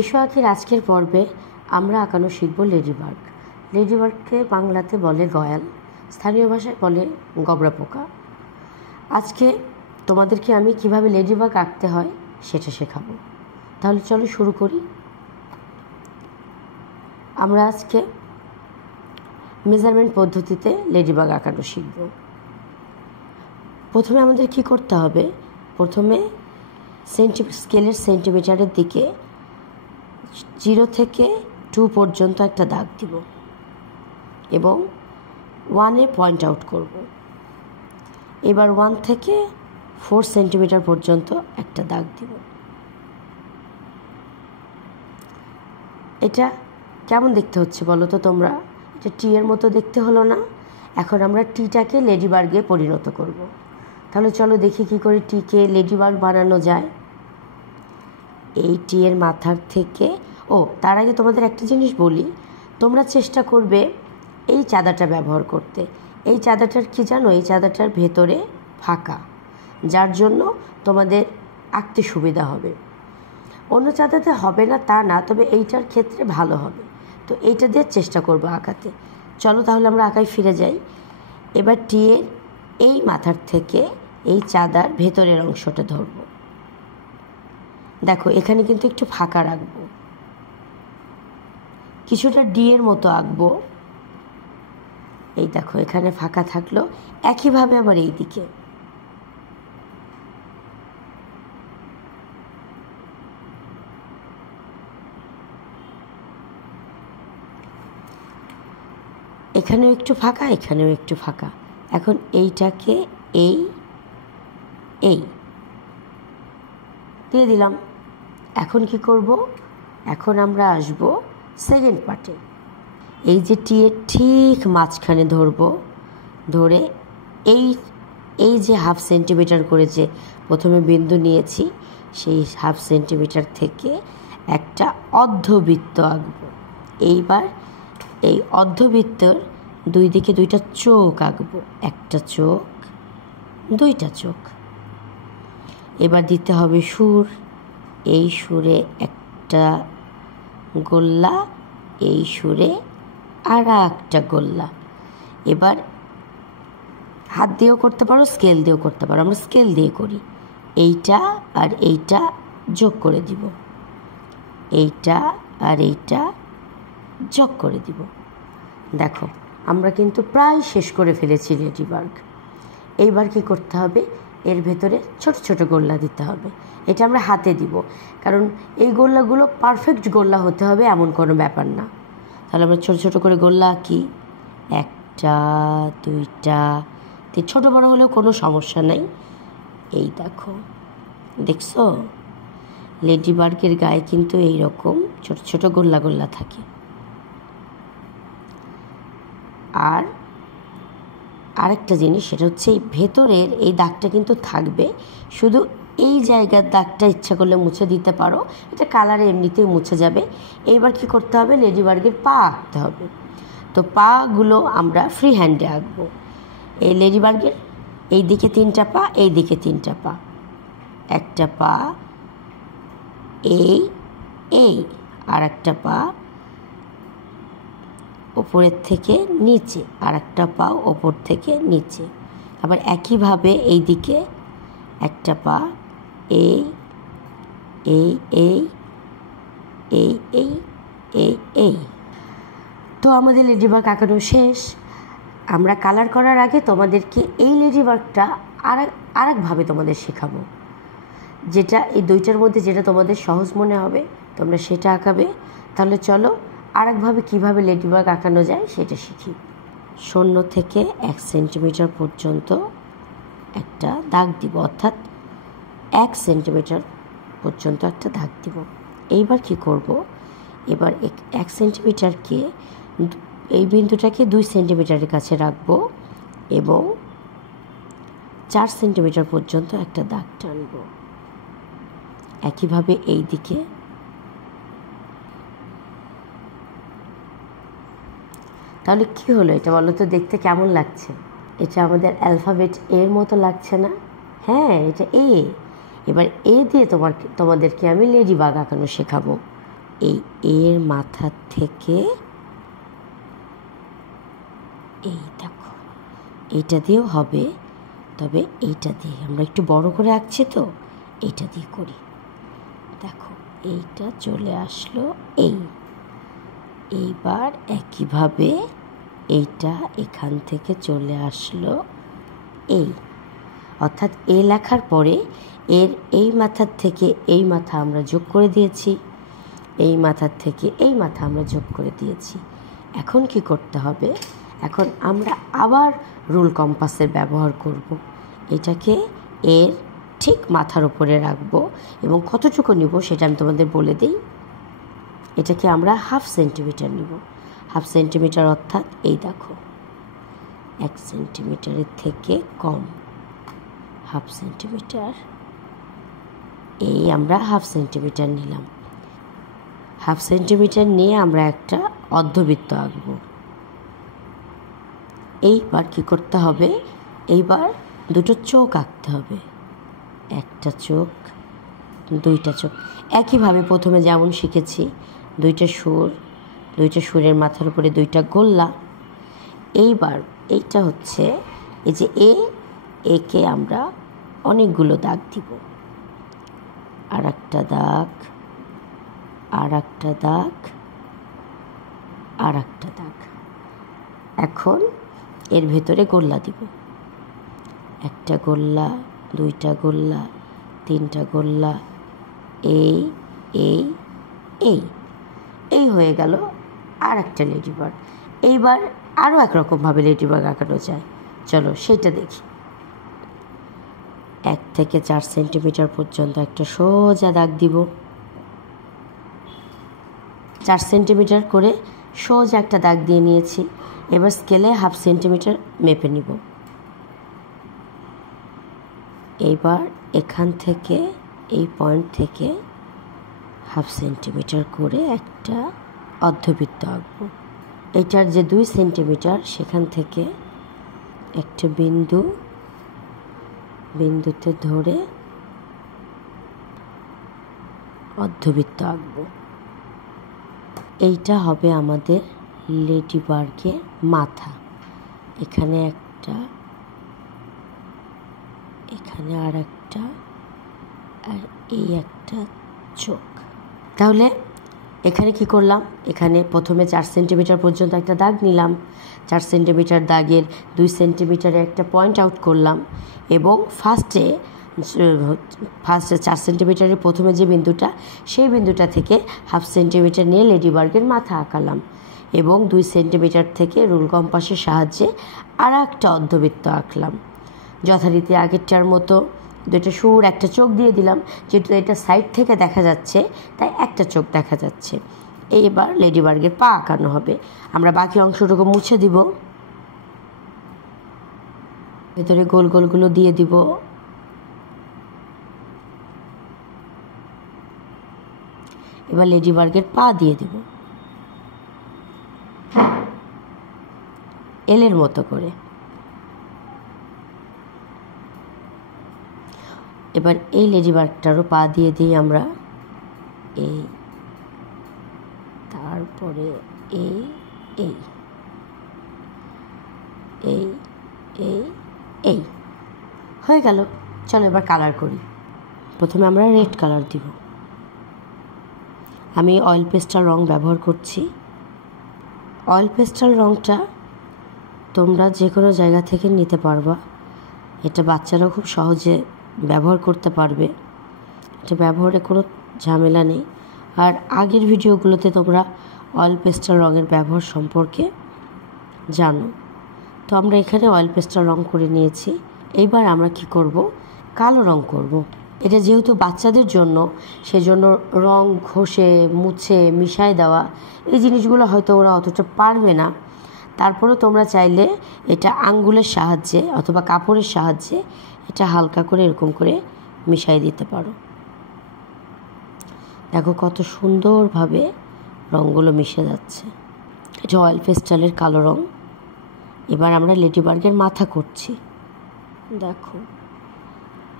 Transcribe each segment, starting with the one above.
এসো আঁকির আজকের পর্বে আমরা আঁকানো শিখব লেডিবার্ড। লেডিবার্ডকে বাংলাতে বলে গয়াল, স্থানীয় ভাষায় বলে গবরা পোকা। আজকে তোমাদেরকে আমি কিভাবে লেডিবার্ড আঁকতে হয় সেটা শেখাবো। তাহলে চলো শুরু করি। আমরা আজকে মেজারমেন্ট পদ্ধতিতে লেডিবার্ড আঁকানো শিখব। প্রথমে আমাদের কি করতে হবে, প্রথমে স্কেলের সেন্টিমিটারের দিকে 0 থেকে 2 পর্যন্ত একটা দাগ দিব এবং 1-এ পয়েন্ট আউট করব। এবার 1 থেকে 4 সেন্টিমিটার পর্যন্ত একটা দাগ দিব। এটা কেমন দেখতে হচ্ছে বলো তো তোমরা? এটা টি এর মতো দেখতে হলো না? এখন আমরা টিটাকে লেডিবার্গে পরিণত করব। তাহলে চলো দেখি কি করে টিকে লেডিবার্গ বানানো যায়। এই টি এর মাথার থেকে তার আগে তোমাদের একটা জিনিস বলি, তোমরা চেষ্টা করবে এই চাঁদাটা ব্যবহার করতে। এই চাঁদাটার কি জানো, এই চাঁদাটার ভেতরে ফাঁকা, যার জন্য তোমাদের আঁকতে সুবিধা হবে। অন্য চাঁদাতে হবে না তা না, তবে এইটার ক্ষেত্রে ভালো হবে। তো এইটা দিয়ে চেষ্টা করবো আঁকাতে। চলো তাহলে আমরা আঁকায় ফিরে যাই। এবার টি এর এই মাথার থেকে এই চাঁদার ভেতরের অংশটা ধরব। দেখো এখানে কিন্তু একটু ফাঁকা রাখবো, কিছুটা ডি এর মতো আঁকবো। এই দেখো এখানে ফাঁকা থাকলো। একইভাবে আবার এই দিকে এখানেও একটু ফাঁকা, এখানেও একটু ফাঁকা। এখন এইটাকে এই দিয়ে দিলাম। এখন কি করব, এখন আমরা আসব সেকেন্ড পার্টে। এই যে টি এর ঠিক মাঝখানে ধরব, ধরে এই যে 1/2 সেন্টিমিটার করে যে প্রথমে বিন্দু নিয়েছি, সেই 1/2 সেন্টিমিটার থেকে একটা অর্ধবৃত্ত আঁকব। এইবার এই অর্ধবৃত্তর দুই দিকে 2টা চোখ আঁকবো, একটা চোখ, 2টা চোখ। এবার দিতে হবে সুর। এই সুরে একটা গোল্লা, এই সুরে আর একটা গোল্লা। এবার হাত দিয়েও করতে পারো, স্কেল দিয়েও করতে পারো। আমরা স্কেল দিয়ে করি। এইটা আর এইটা যোগ করে দিব, এইটা আর এইটা যোগ করে দিব। দেখো আমরা কিন্তু প্রায় শেষ করে ফেলেছি লেডিবার্গ। এইবার কি করতে হবে, এর ভেতরে ছোট ছোট গোল্লা দিতে হবে। এটা আমরা হাতে দিব, কারণ এই গোল্লাগুলো পারফেক্ট গোল্লা হতে হবে এমন কোনো ব্যাপার না। তাহলে আমরা ছোট ছোট করে গোল্লা আঁকি, 1টা 2টা, ছোট বড় হলেও কোনো সমস্যা নেই। এই দেখো, দেখছো লেডিবার্গের গায়ে কিন্তু এইরকম ছোট ছোট গোল্লা গোল্লা থাকে। আর আরেকটা জিনিস, সেটা হচ্ছে এই ভেতরের এই দাগটা কিন্তু থাকবে। শুধু এই জায়গার দাগটা ইচ্ছা করলে মুছে দিতে পারো, এটা কালারে এমনিতেই মুছে যাবে। এইবার কি করতে হবে, লেডিবার্গের পা আঁকতে হবে। তো পাগুলো আমরা ফ্রি হ্যান্ডে আঁকবো। এই লেডিবার্গের এই দিকে 3টা পা, এই দিকে 3টা পা, একটা পা এই আর একটা পা ওপরের থেকে নিচে, আর একটা পাও ওপর থেকে নিচে। আবার একইভাবে এই দিকে একটা পা, এই এই এই এই এই এই এই। তো আমাদের লেডিবার্গ আঁকানো শেষ। আমরা কালার করার আগে তোমাদেরকে এই লেডিবার্গটা আরেকভাবে তোমাদের শেখাবো, যেটা এই 2টার মধ্যে যেটা তোমাদের সহজ মনে হবে তোমরা সেটা আঁকাবে। তাহলে চলো আরেকভাবে কীভাবে লেডিবার্গ আঁকানো যায় সেটা শিখি। 0 থেকে 1 সেন্টিমিটার পর্যন্ত একটা দাগ দিব, অর্থাৎ 1 সেন্টিমিটার পর্যন্ত একটা দাগ দিব। এইবার কি করব, এবার 1 সেন্টিমিটারকে এই বিন্দুটাকে 2 সেন্টিমিটারের কাছে রাখবো এবং 4 সেন্টিমিটার পর্যন্ত একটা দাগ টানব। একইভাবে এই দিকে। তাহলে কি হলো এটা বলো তো, দেখতে কেমন লাগছে? এটা আমাদের অ্যালফাবেট এর মতো লাগছে না? হ্যাঁ, এটা এ। এবার এ দিয়ে তোমাদেরকে আমি লেডিবার্গ আঁকানো শেখাবো। এই এর মাথার থেকে এই দেখো, এইটা দিয়েও হবে, তবে এইটা দিয়ে আমরা একটু বড় করে আঁকছি তো এইটা দিয়ে করি। দেখো এইটা চলে আসলো এইবার একইভাবে এইটা এখান থেকে চলে আসলো অর্থাৎ এ লেখার পরে এর এই মাথার থেকে এই মাথা আমরা যোগ করে দিয়েছি, এই মাথার থেকে এই মাথা আমরা যোগ করে দিয়েছি। এখন কি করতে হবে, এখন আমরা আবার রুল কম্পাসের ব্যবহার করব। এটাকে এর ঠিক মাথার উপরে রাখবো এবং কতটুকু নিব সেটা আমি তোমাদের বলে দিই। এটাকে আমরা 1/2 সেন্টিমিটার নিব। 1/2 সেন্টিমিটার অর্থাৎ এই দেখো 1 সেন্টিমিটারের থেকে কম, 1/2 সেন্টিমিটার। এই আমরা 1/2 সেন্টিমিটার নিলাম। 1/2 সেন্টিমিটার নিয়ে আমরা একটা অর্ধবৃত্ত আঁকব। এইবার কি করতে হবে, এইবার দুটো চোখ আঁকতে হবে, একটা চোখ, দুইটা চোখ। একইভাবে প্রথমে যেমন শিখেছি, দুইটা সুরের মাথার উপরে দুইটা গোল্লা। এইবার এইটা হচ্ছে এই যে একে আমরা অনেকগুলো দাগ দিব, আর একটা দাগ, আর একটা দাগ, আর একটা দাগ। এখন এর ভেতরে গোল্লা দিব, একটা গোল্লা, দুইটা গোল্লা, তিনটা গোল্লা, এই এই এই এই হয়ে গেল আর একটা লেডিবার্ড। এইবার আরও একরকমভাবে লেডিবার্ড আঁকানো যায়, চলো সেটা দেখি। 1 থেকে 4 সেন্টিমিটার পর্যন্ত একটা সোজা দাগ দিব, 4 সেন্টিমিটার করে সোজা একটা দাগ দিয়ে নিয়েছি। এবার স্কেলে 1/2 সেন্টিমিটার মেপে নিব। এইবার এখান থেকে এই পয়েন্ট থেকে 1/2 সেন্টিমিটার করে একটা অর্ধবৃত্ত আঁকবো। এটার যে 2 সেন্টিমিটার সেখান থেকে একটা বিন্দুতে ধরে অর্ধবৃত্ত আঁকবো। এইটা হবে আমাদের লেডিবার্গের মাথা। এখানে একটা, এখানে আর একটা, আর এই একটা চোখ। তাহলে এখানে কি করলাম, এখানে প্রথমে 4 সেন্টিমিটার পর্যন্ত একটা দাগ নিলাম, 4 সেন্টিমিটার দাগের 2 সেন্টিমিটারে একটা পয়েন্ট আউট করলাম এবং ফার্স্টে 4 সেন্টিমিটারের প্রথমে যে বিন্দুটা, সেই বিন্দুটা থেকে 1/2 সেন্টিমিটার নিয়ে লেডিবার্গের মাথা আঁকালাম এবং 2 সেন্টিমিটার থেকে রুল কম্পাসের সাহায্যে আর একটা অর্ধবৃত্ত আঁকলাম। যথারীতি আগেরটার মতো দুটো সুর, একটা চোখ দিয়ে দিলাম, যেহেতু এটা সাইড থেকে দেখা যাচ্ছে তাই একটা চোখ দেখা যাচ্ছে। এইবার লেডিবার্গের পা আঁকানো হবে। আমরা বাকি অংশটুকু মুছে দিব, ভেতরে গোল গোলগুলো দিয়ে দিব। এবার লেডিবার্গের পা দিয়ে দিব এলের মতো করে। এবার এই লেডিবার্গটারও পা দিয়ে দিই আমরা, এই, তারপরে এই এই এই এই এই হয়ে গেল। চলো এবার কালার করি। প্রথমে আমরা রেড কালার দিব। আমি অয়েল পেস্টাল রং ব্যবহার করছি। অয়েল পেস্টাল রংটা তোমরা যে কোনো জায়গা থেকে নিতে পারবা, এটা বাচ্চারাও খুব সহজে ব্যবহার করতে পারবে, এটা ব্যবহারে কোনো ঝামেলা নেই। আর আগের ভিডিওগুলোতে তোমরা অয়েল পেস্টাল রঙের ব্যবহার সম্পর্কে জানো। তো আমরা এখানে অয়েল পেস্টাল রং করে নিয়েছি। এইবার আমরা কি করব, কালো রং করব। এটা যেহেতু বাচ্চাদের জন্য, সেজন্য রং ঘষে মুছে মিশায় দেওয়া এই জিনিসগুলো হয়তো ওরা অতটা পারবে না। তারপরেও তোমরা চাইলে এটা আঙ্গুলের সাহায্যে অথবা কাপড়ের সাহায্যে এটা হালকা করে এরকম করে মিশাই দিতে পারো। দেখো কত সুন্দরভাবে রঙগুলো মিশে যাচ্ছে। এটা অয়েল পেস্টালের কালো রং। এবার আমরা লেডিবার্গের মাথা করছি। দেখো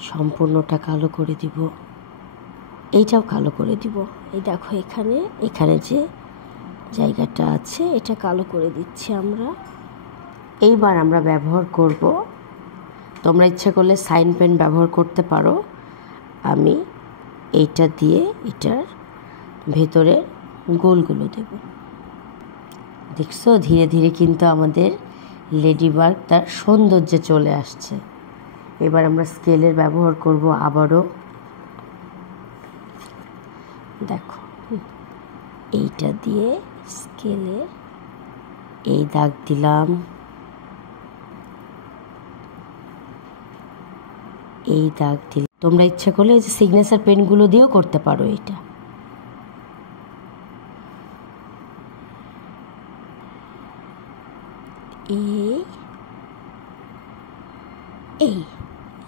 সম্পূর্ণটা কালো করে দিব, এইটাও কালো করে দিব, এই দেখো এখানে এখানে যে জায়গাটা আছে এটা কালো করে দিচ্ছি আমরা। এইবার আমরা ব্যবহার করব, তোমরা ইচ্ছা করলে সাইন পেন ব্যবহার করতে পারো। আমি এইটা দিয়ে এটার ভেতরে গোলগুলো দেব। দেখছো ধীরে ধীরে কিন্তু আমাদের লেডিবার্গ তার সৌন্দর্যে চলে আসছে। এবার আমরা স্কেলের ব্যবহার করব আবারও। দেখো এইটা দিয়ে স্কেলে এই দাগ দিলাম, এই দাগ দিলাম। তোমরা ইচ্ছা করলে যে সিগনেচার পেনগুলো দিয়েও করতে পারো এটা। এই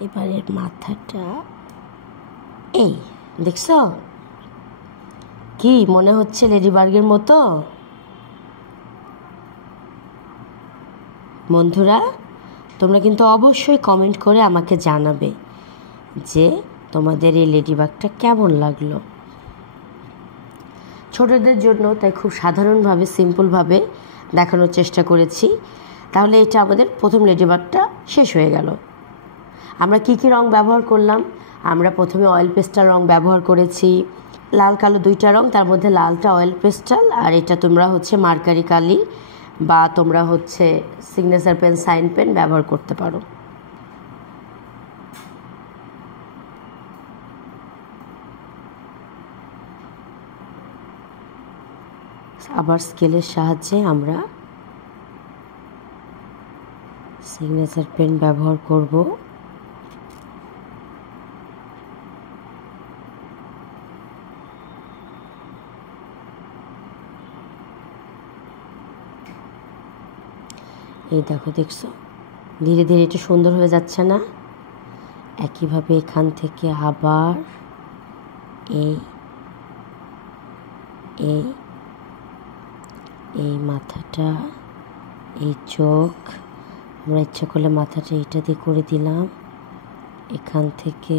এবারের মাথাটা এই দেখছো কি মনে হচ্ছে লেডিবার্গের মতো? বন্ধুরা তোমরা কিন্তু অবশ্যই কমেন্ট করে আমাকে জানাবে যে তোমাদের এই লেডিবার্গটা কেমন লাগলো। ছোটদের জন্য তাই খুব সাধারণভাবে সিম্পলভাবে দেখানোর চেষ্টা করেছি। তাহলে এটা আমাদের প্রথম লেডিবার্গটা শেষ হয়ে গেল। আমরা কি কি রং ব্যবহার করলাম? আমরা প্রথমে অয়েল পেস্টাল রং ব্যবহার করেছি, লাল কালো দুইটা রং, তার মধ্যে লালটা অয়েল পেস্টাল আর এটা তোমরা হচ্ছে মার্কারি কালি বা তোমরা হচ্ছে সিগনেচার পেন সাইন পেন ব্যবহার করতে পারো। আবার স্কেলের সাহায্যে আমরা সিগনেচার পেন ব্যবহার করব। এই দেখো দেখছো ধীরে ধীরে এটা সুন্দর হয়ে যাচ্ছে না? একইভাবে এখান থেকে আবার এই এই এই মাথাটা, এই চোখ, আমরা ইচ্ছা করলে মাথাটা এইটা দিয়ে করে দিলাম। এখান থেকে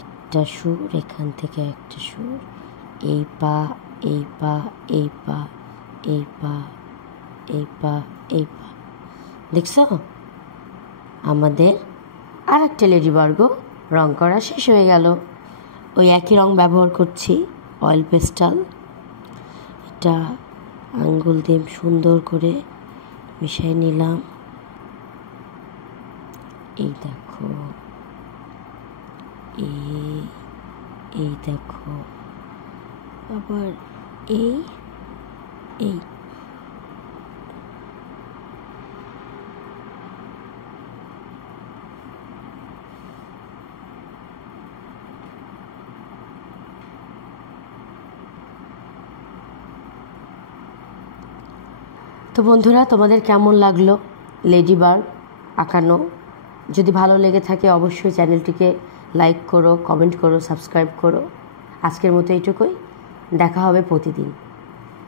একটা সুর, এখান থেকে একটা সুর, এই পা এই পা এই পা এই পা এই পা এই পা। দেখছো আমাদের আর একটা লেডিবার্গ রং করা শেষ হয়ে গেল। ওই একই রং ব্যবহার করছি অয়েল পেস্টাল। এটা আঙ্গুল দিয়ে সুন্দর করে মিশিয়ে নিলাম। এই দেখো এই দেখো আবার এই এই তো বন্ধুরা তোমাদের কেমন লাগলো লেডিবার্গ আঁকানো? যদি ভালো লেগে থাকে অবশ্যই চ্যানেলটিকে লাইক করো, কমেন্ট করো, সাবস্ক্রাইব করো। আজকের মতো এইটুকুই, দেখা হবে প্রতিদিন।